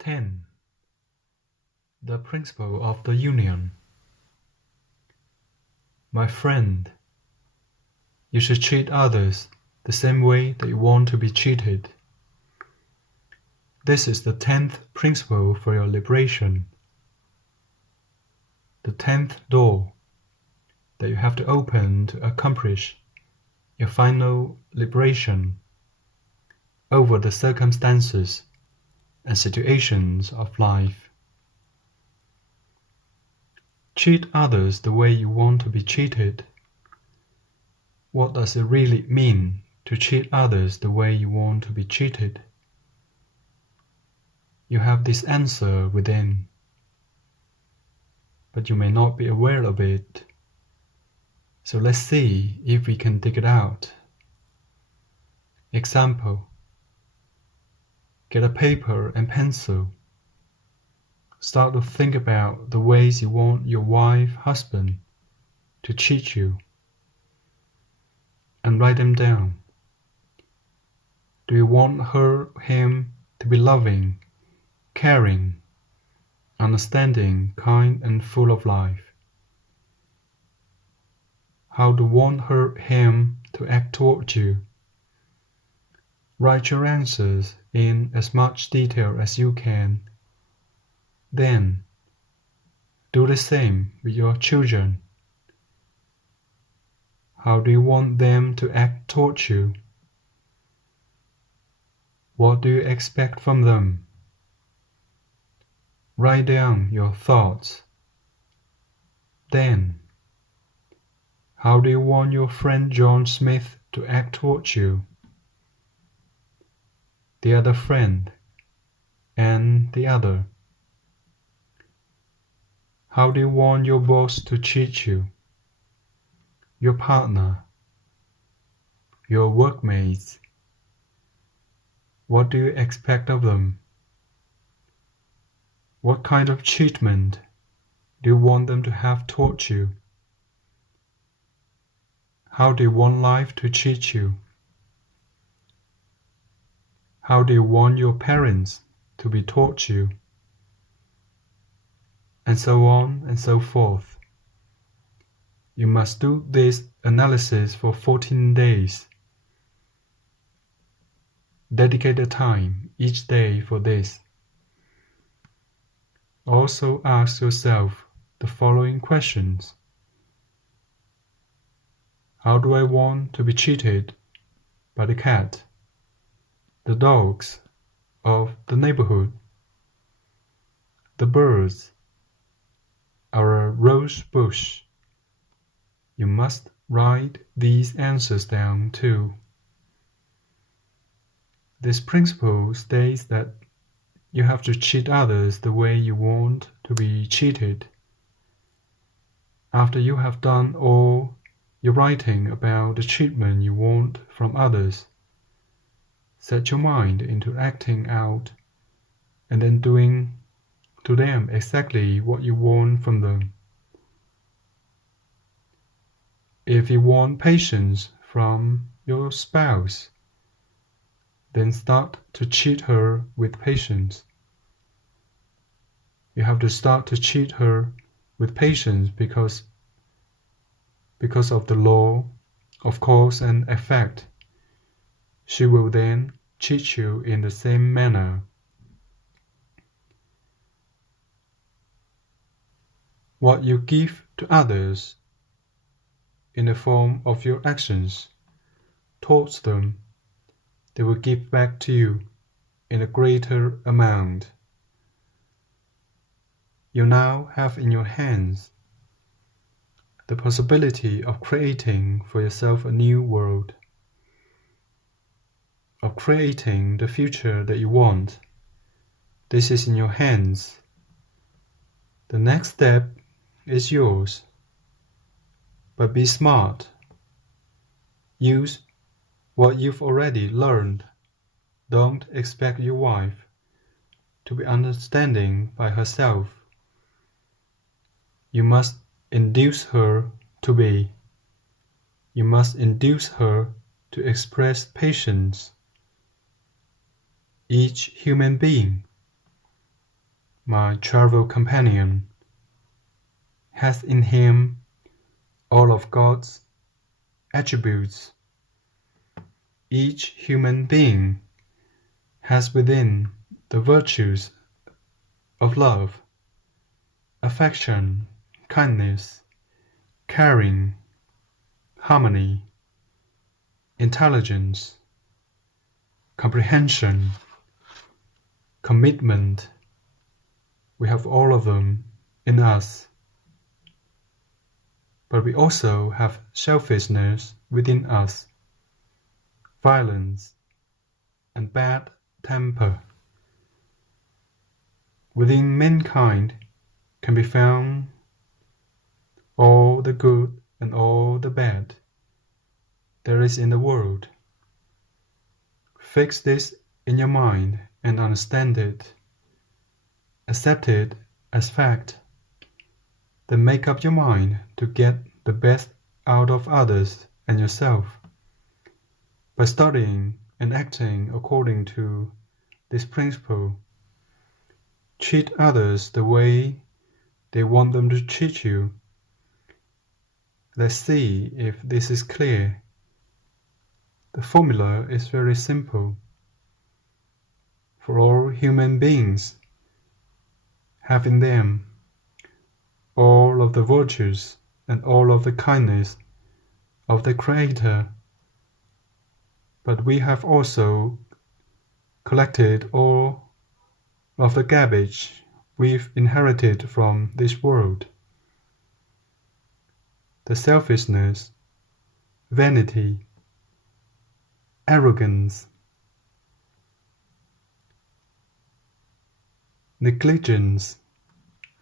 10. The principle of the union. My friend, you should treat others the same way that you want to be treated. This is the 10th principle for your liberation. The 10th door that you have to open to accomplish your final liberation over the circumstances and situations of life. Treat others the way you want to be treated. What does it really mean to treat others the way you want to be treated? You have this answer within, but you may not be aware of it. So let's see if we can dig it out. Example: get a paper and pencil. Start to think about the ways you want your wife, husband to treat you, and write them down. Do you want him to be loving, caring, understanding, kind, and full of life? How do you want him to act toward you? Write your answers in as much detail as you can. Then, do the same with your children. How do you want them to act toward you? What do you expect from them? Write down your thoughts. Then, how do you want your friend John Smith to act toward you? The other friend, and the other. How do you want your boss to treat you? Your partner, your workmates? What do you expect of them? What kind of treatment do you want them to have toward you? How do you want life to treat you? How do you want your parents to be taught you? And so on and so forth. You must do this analysis for 14 days. Dedicate a time each day for this. Also ask yourself the following questions. How do I want to be treated by the cat, the dogs of the neighborhood, the birds, our rose bush? You must write these answers down too. This principle states that you have to treat others the way you want to be treated. After you have done all your writing about the treatment you want from others, set your mind into acting out and then doing to them exactly what you want from them. If you want patience from your spouse, then start to treat her with patience. You have to start to treat her with patience because of the law of cause and effect. She will then treat you in the same manner. What you give to others in the form of your actions towards them, they will give back to you in a greater amount. You now have in your hands the possibility of creating for yourself a new world, of creating the future that you want. This is in your hands. The next step is yours. But be smart. Use what you've already learned. Don't expect your wife to be understanding by herself. You must induce her to be. You must induce her to express patience. Each human being my travel companion, has in him all of God's attributes. Each human being has within the virtues of love, affection, kindness, caring, harmony, intelligence, comprehension, commitment. We have all of them in us. But we also have selfishness within us, violence, and bad temper. Within mankind can be found all the good and all the bad there is in the world. Fix this in your mind and understand it. Accept it as fact. Then make up your mind to get the best out of others and yourself by studying and acting according to this principle. Treat others the way they want them to treat you. Let's see if this is clear. The formula is very simple. For all human beings have in them all of the virtues and all of the kindness of the Creator, but we have also collected all of the garbage we've inherited from this world. The selfishness, vanity, arrogance, negligence,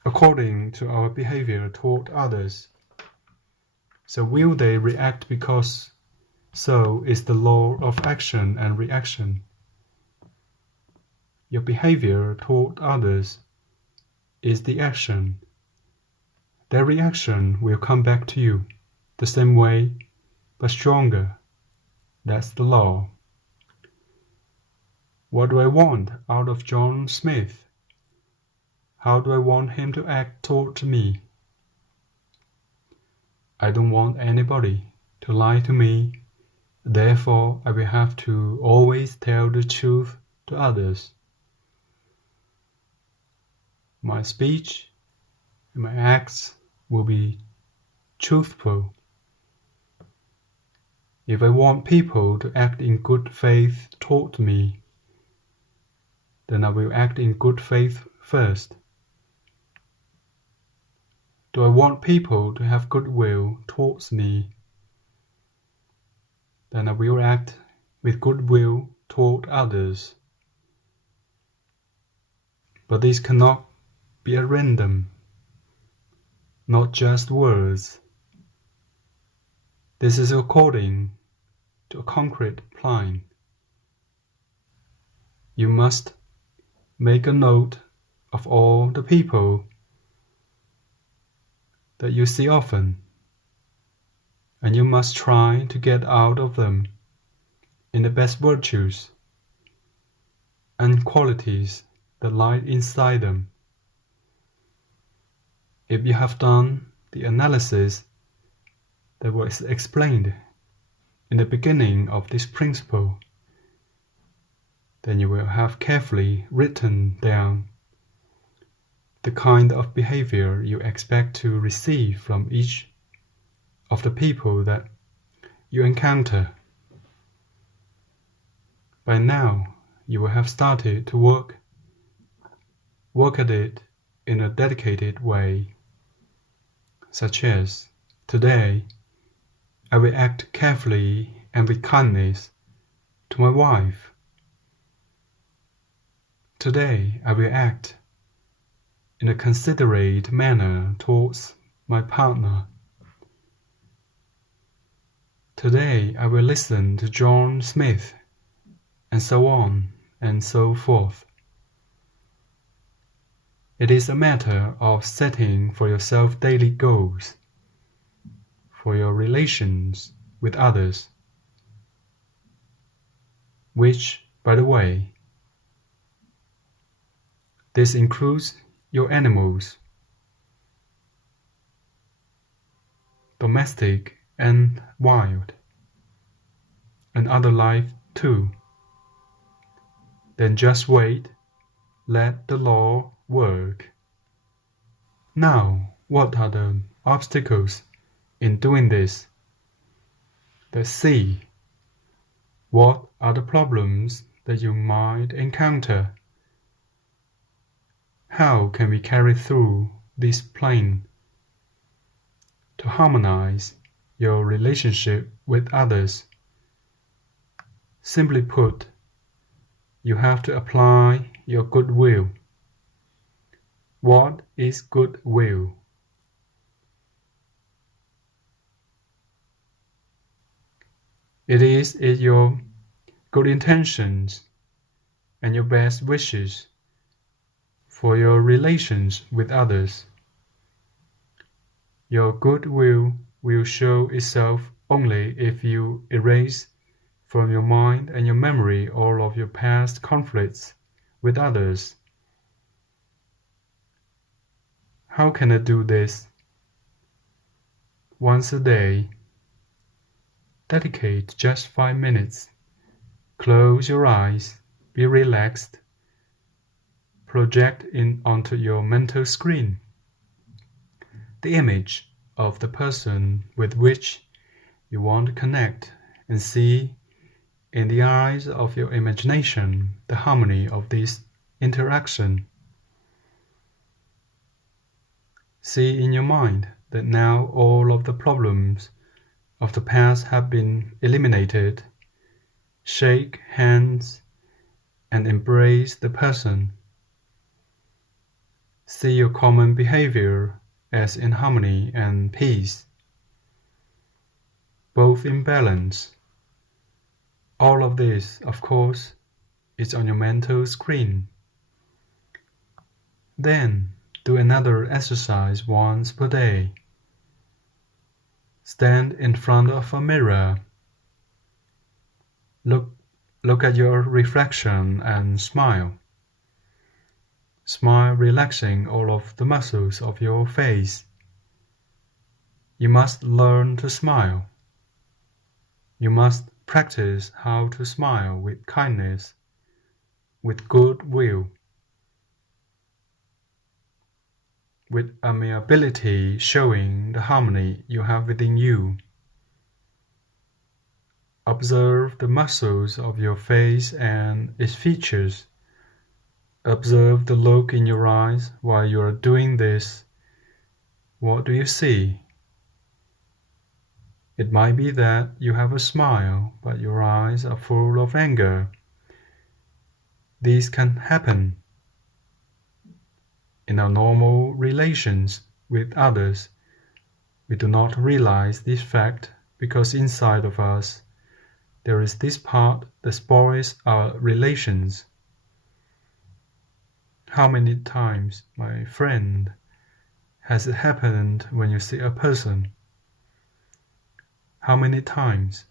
according to our behavior toward others. So will they react because so is the law of action and reaction. Your behavior toward others is the action. Their reaction will come back to you the same way, but stronger. That's the law. What do I want out of John Smith? How do I want him to act toward me? I don't want anybody to lie to me. Therefore, I will have to always tell the truth to others. My speech and my acts will be truthful. If I want people to act in good faith toward me, then I will act in good faith first. Do I want people to have goodwill towards me? Then I will act with goodwill toward others. But this cannot be at random, not just words. This is according to a concrete plan. You must make a note of all the people that you see often, and you must try to get out of them in the best virtues and qualities that lie inside them. If you have done the analysis that was explained in the beginning of this principle, then you will have carefully written down the kind of behavior you expect to receive from each of the people that you encounter. By now, you will have started to work at it in a dedicated way, such as, today, I will act carefully and with kindness to my wife. Today, I will act in a considerate manner towards my partner. Today, I will listen to John Smith, and so on and so forth. It is a matter of setting for yourself daily goals for your relations with others, which, by the way, this includes your animals, domestic and wild, and other life too. Then just wait, let the law work. Now, what are the obstacles in doing this? Let's see. What are the problems that you might encounter? How can we carry through this plan to harmonize your relationship with others? Simply put, you have to apply your goodwill. What is goodwill? It is your good intentions and your best wishes for your relations with others. Your goodwill will show itself only if you erase from your mind and your memory all of your past conflicts with others. How can I do this? Once a day, dedicate just 5 minutes. Close your eyes, be relaxed, project onto your mental screen the image of the person with which you want to connect, and see in the eyes of your imagination the harmony of this interaction. See in your mind that now all of the problems of the past have been eliminated. Shake hands and embrace the person. See your common behavior as in harmony and peace, both in balance. All of this, of course, is on your mental screen. Then do another exercise once per day. Stand in front of a mirror. Look at your reflection and smile. Smile, relaxing all of the muscles of your face. You must learn to smile. You must practice how to smile with kindness, with goodwill, with amiability, showing the harmony you have within you. Observe the muscles of your face and its features. Observe the look in your eyes while you are doing this. What do you see? It might be that you have a smile, but your eyes are full of anger. These can happen. In our normal relations with others, we do not realize this fact because inside of us there is this part that spoils our relations. How many times, my friend, has it happened when you see a person? How many times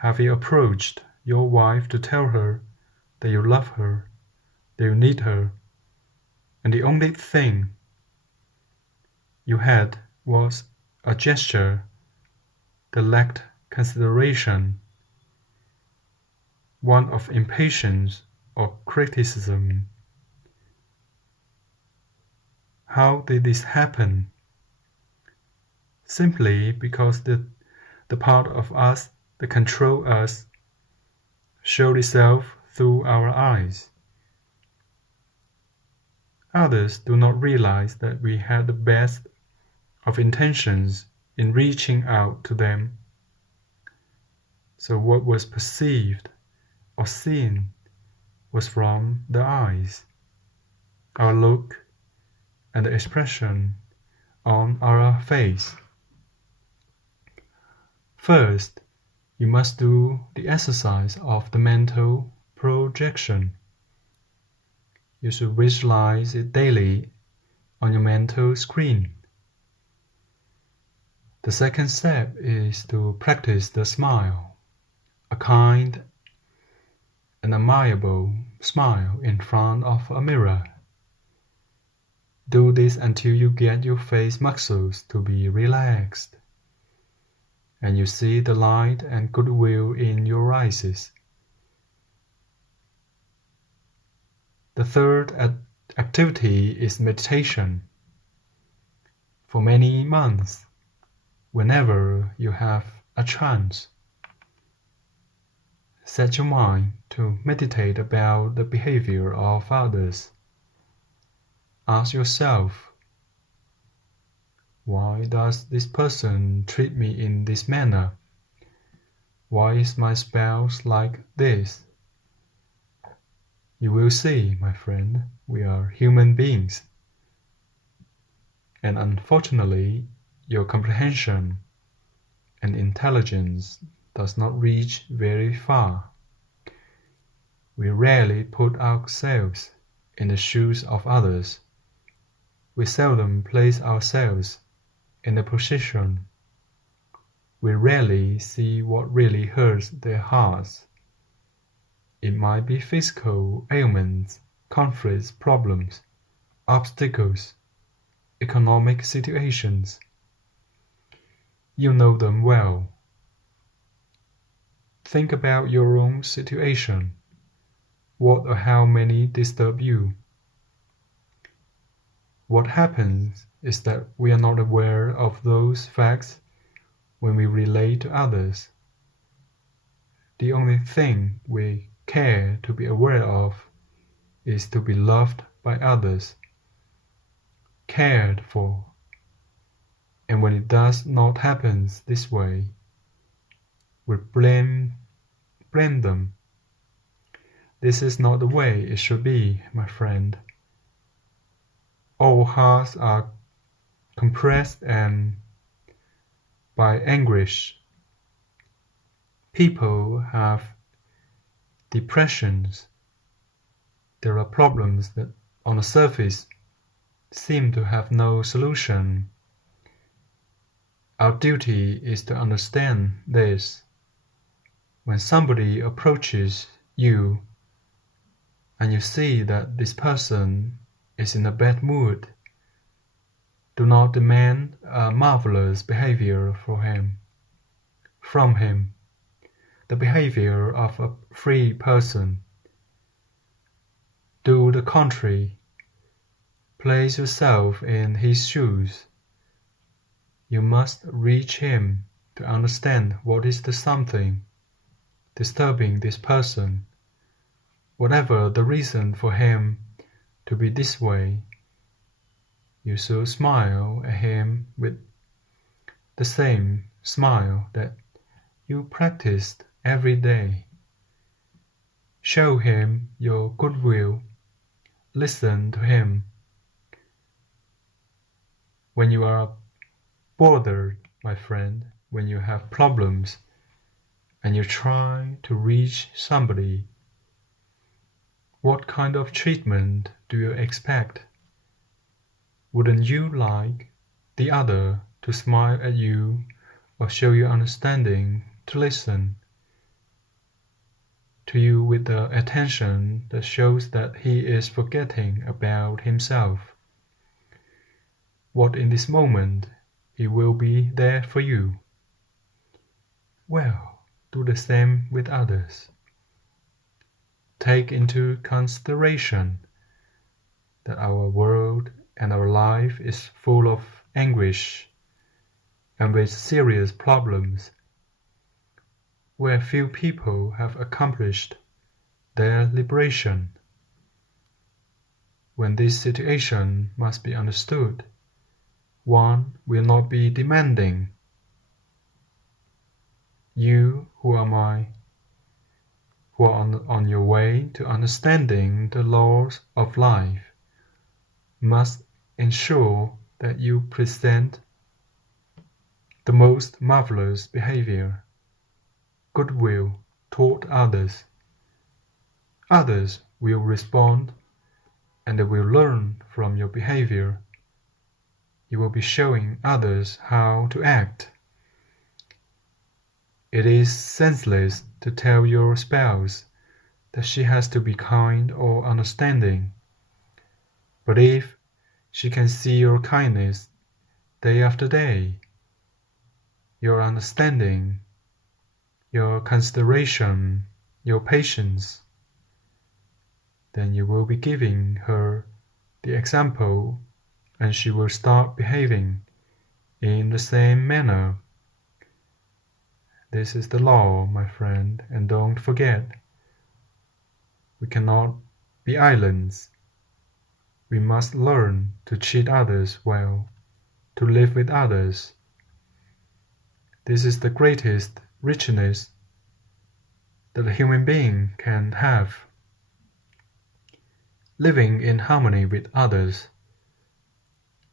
have you approached your wife to tell her that you love her, that you need her, and the only thing you had was a gesture that lacked consideration, one of impatience or criticism? How did this happen? Simply because the part of us that controls us showed itself through our eyes. Others do not realize that we had the best of intentions in reaching out to them. So what was perceived or seen was from the eyes, our look, and the expression on our face. First, you must do the exercise of the mental projection. You should visualize it daily on your mental screen. The second step is to practice the smile, a kind and amiable smile in front of a mirror. Do this until you get your face muscles to be relaxed, and you see the light and goodwill in your eyes. The third activity is meditation. For many months, whenever you have a chance, set your mind to meditate about the behavior of others. Ask yourself, why does this person treat me in this manner? Why is my spouse like this? You will see, my friend, we are human beings. And unfortunately, your comprehension and intelligence does not reach very far. We rarely put ourselves in the shoes of others. We seldom place ourselves in the position. We rarely see what really hurts their hearts. It might be physical ailments, conflicts, problems, obstacles, economic situations. You know them well. Think about your own situation. What or how many disturb you? What happens is that we are not aware of those facts when we relate to others. The only thing we care to be aware of is to be loved by others, cared for. And when it does not happen this way, we blame them. This is not the way it should be, my friend. All hearts are compressed and by anguish. People have depressions. There are problems that on the surface seem to have no solution. Our duty is to understand this. When somebody approaches you and you see that this person is in a bad mood, do not demand a marvelous behavior from him, the behavior of a free person. Do the contrary. Place yourself in his shoes. You must reach him to understand what is the something disturbing this person. Whatever the reason for him to be this way, you should smile at him with the same smile that you practiced every day. Show him your goodwill. Listen to him. When you are bothered, my friend, when you have problems, and you try to reach somebody, what kind of treatment do you expect? Wouldn't you like the other to smile at you or show you understanding, to listen to you with the attention that shows that he is forgetting about himself? What in this moment he will be there for you? Well, do the same with others. Take into consideration that our world and our life is full of anguish and with serious problems, where few people have accomplished their liberation. When this situation must be understood, one will not be demanding. You who are on your way to understanding the laws of life must ensure that you present the most marvelous behavior, goodwill toward others. Others will respond and they will learn from your behavior. You will be showing others how to act. It is senseless to tell your spouse that she has to be kind or understanding. But if She can see your kindness day after day, your understanding, your consideration, your patience. Then you will be giving her the example, and she will start behaving in the same manner. This is the law, my friend, and don't forget, we cannot be islands. We must learn to treat others well, to live with others. This is the greatest richness that a human being can have. Living in harmony with others,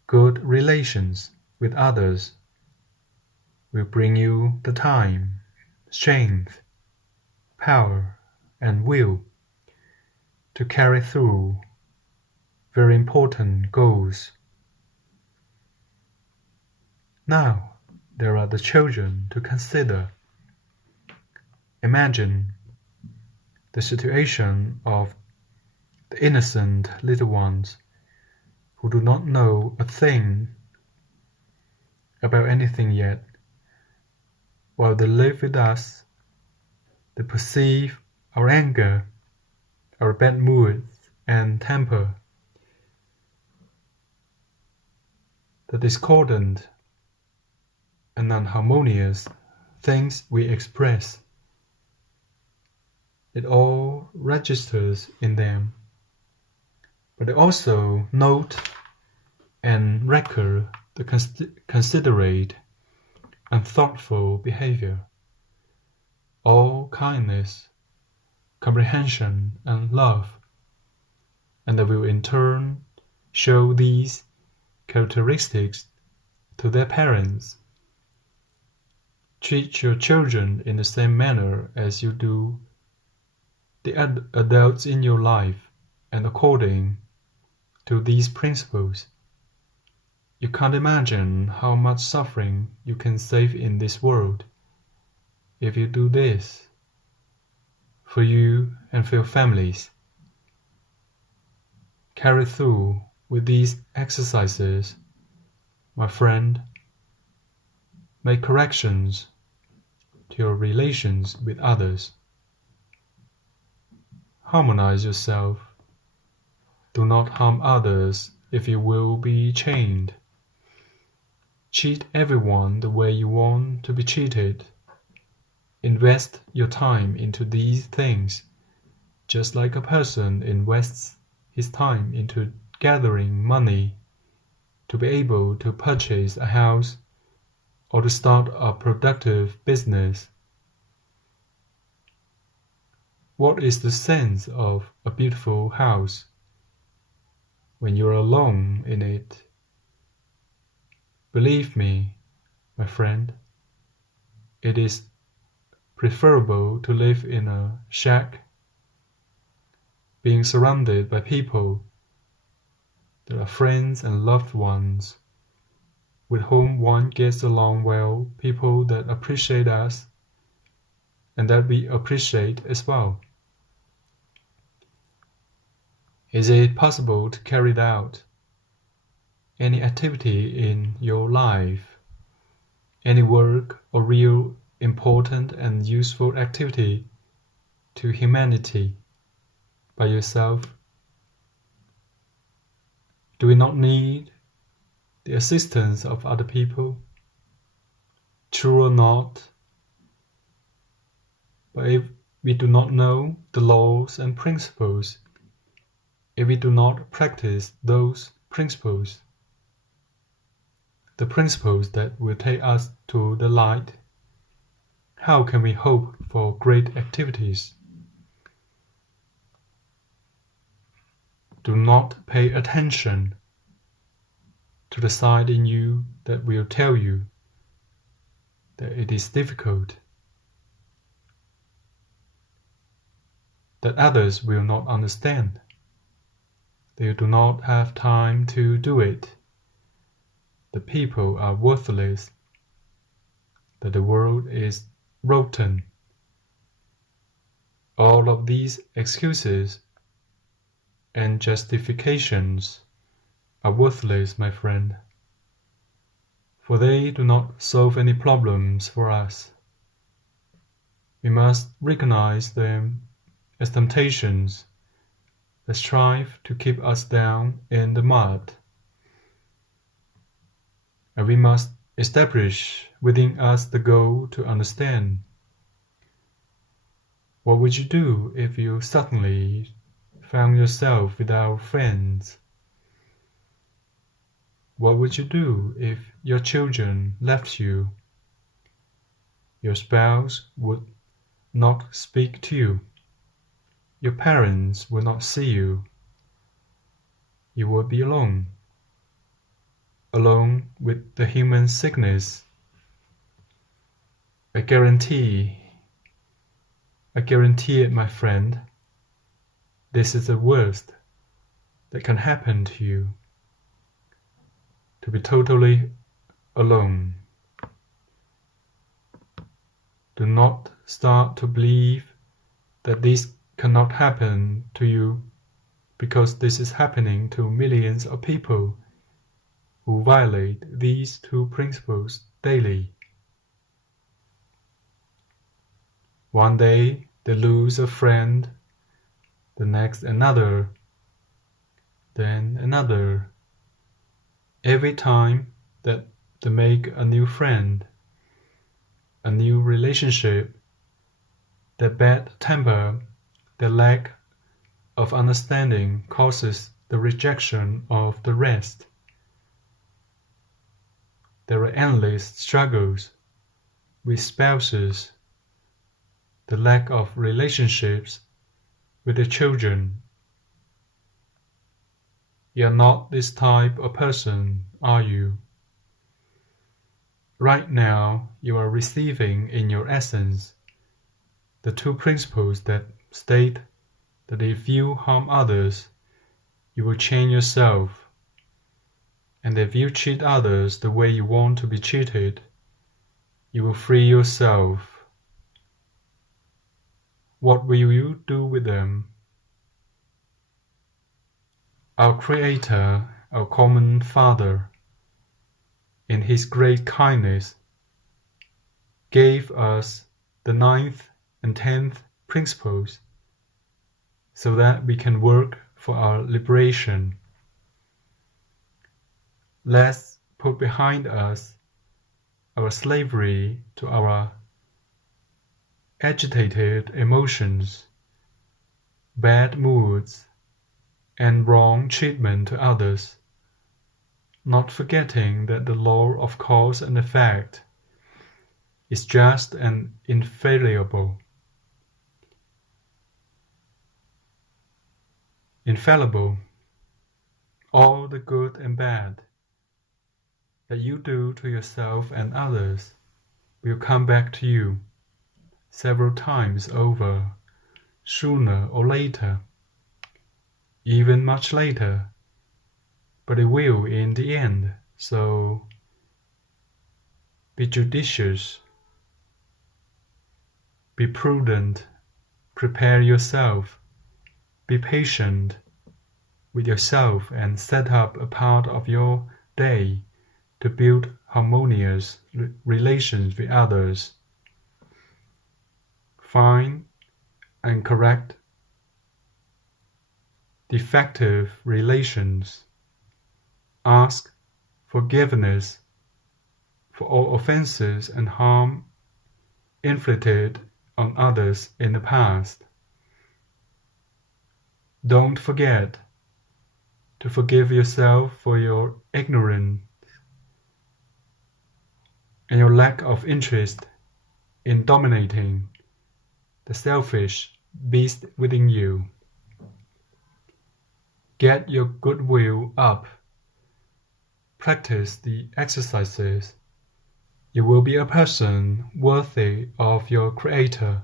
good relations with others, will bring you the time, strength, power, and will to carry through very important goals. Now, there are the children to consider. Imagine the situation of the innocent little ones who do not know a thing about anything yet. While they live with us, they perceive our anger, our bad moods and temper, the discordant and unharmonious things we express. It all registers in them, but they also note and record the considerate and thoughtful behavior, all kindness, comprehension, and love, and they will in turn show these characteristics to their parents. Treat your children in the same manner as you do the adults in your life, and according to these principles. You can't imagine how much suffering you can save in this world if you do this for you and for your families. Carry through with these exercises, my friend. Make corrections to your relations with others. Harmonize yourself. Do not harm others if you will be chained. Treat everyone the way you want to be treated. Invest your time into these things, just like a person invests his time into gathering money to be able to purchase a house or to start a productive business. What is the sense of a beautiful house when you're alone in it? Believe me, my friend, it is preferable to live in a shack, being surrounded by people that are friends and loved ones, with whom one gets along well, people that appreciate us, and that we appreciate as well. Is it possible to carry out any activity in your life, any work or real important and useful activity to humanity by yourself? Do we not need the assistance of other people? True or not? But if we do not know the laws and principles, if we do not practice those principles, the principles that will take us to the light, how can we hope for great activities? Do not pay attention to the side in you that will tell you that it is difficult, that others will not understand. They do not have time to do it. The people are worthless. That the world is rotten. All of these excuses and justifications are worthless, my friend, for they do not solve any problems for us. We must recognize them as temptations that strive to keep us down in the mud. And we must establish within us the goal to understand. What would you do if you suddenly found yourself without friends? What would you do if your children left you? Your spouse would not speak to you. Your parents would not see you. You would be alone. Alone with the human sickness. I guarantee it, my friend. This is the worst that can happen to you. To be totally alone. Do not start to believe that this cannot happen to you, because this is happening to millions of people who violate these two principles daily. One day they lose a friend, the next another, then another. Every time that they make a new friend, a new relationship, their bad temper, their lack of understanding causes the rejection of the rest. There are endless struggles with spouses, the lack of relationships with the children. You are not this type of person, are you? Right now, you are receiving in your essence the two principles that state that if you harm others, you will change yourself, and if you cheat others the way you want to be cheated, you will free yourself. What will you do with them? Our Creator, our common Father, in His great kindness, gave us the 9th and 10th principles so that we can work for our liberation. Let's put behind us our slavery to our agitated emotions, bad moods, and wrong treatment to others, not forgetting that the law of cause and effect is just and infallible. All the good and bad that you do to yourself and others will come back to you several times over, sooner or later, even much later, but it will in the end. So be judicious, be prudent, prepare yourself, be patient with yourself, and set up a part of your day to build harmonious relations with others. Find and correct defective relations. Ask forgiveness for all offenses and harm inflicted on others in the past. Don't forget to forgive yourself for your ignorance and your lack of interest in dominating the selfish beast within you. Get your goodwill up. Practice the exercises. You will be a person worthy of your Creator.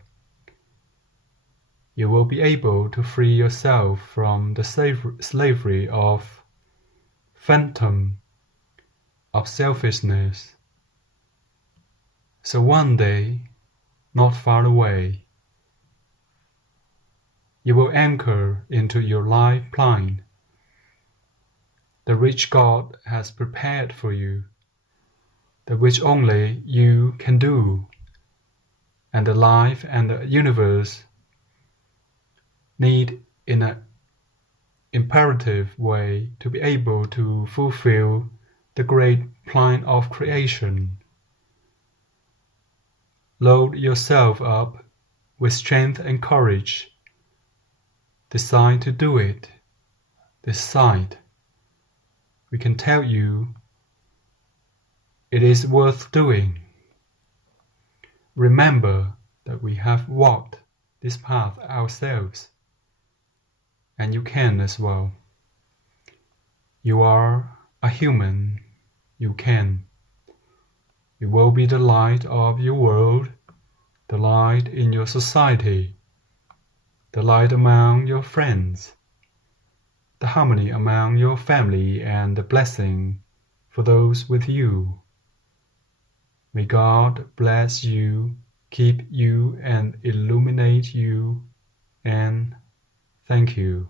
You will be able to free yourself from the slavery of phantom, of selfishness. So one day, not far away, you will anchor into your lifeline, that which God has prepared for you, that which only you can do, and the life and the universe need in an imperative way to be able to fulfill the great plan of creation. Load yourself up with strength and courage. Decide to do it. Decide. We can tell you it is worth doing. Remember that we have walked this path ourselves, and you can as well. You are a human. You can. You will be the light of your world, the light in your society, the light among your friends, the harmony among your family, and the blessing for those with you. May God bless you, keep you, and illuminate you, and thank you.